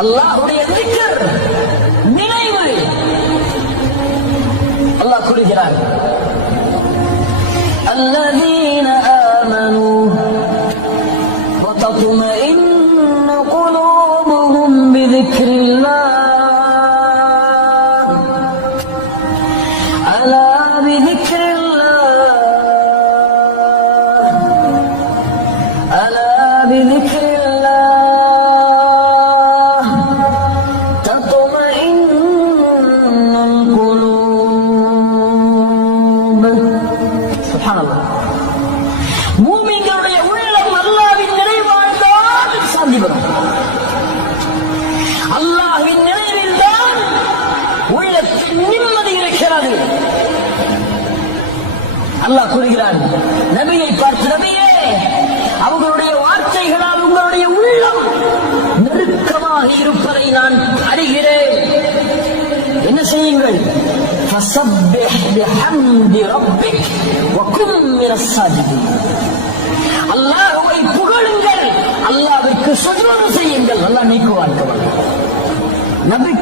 அல்லாஹ்வுடைய திக்ர், நினைவு. அல்லாஹ் கூறுகிறார், الذين آمنوا وتطمئن قلوبهم بذكر الله ألا بذكر الله ألا بذكر الله تطمئن القلوب. سبحان الله. மூமின்களுடைய உள்ளம் அல்லாஹ்வின் நினைவால்தான் சாந்தி பெறும். அல்லாஹ்வின் நினைவில் தான் உள்ளத்தில் நிம்மதி இருக்கிறது. அல்லாஹ் கூறுகிறான் நபியை பார்த்து, நபியே, அவர்களுடைய வார்த்தைகளால் உங்களுடைய உள்ளம் நெருக்கமாக இருப்பதை நான் அறிகிறேன். என்ன செய்யுங்கள்? فسبح بحمد ربك وكن من الساجدين. அல்லாஹ்வை புகழுங்கள், அல்லாஹ்வுக்கு சுஜூது செய்யுங்கள். அல்லாஹ் நீக்குவான். நபிக்கு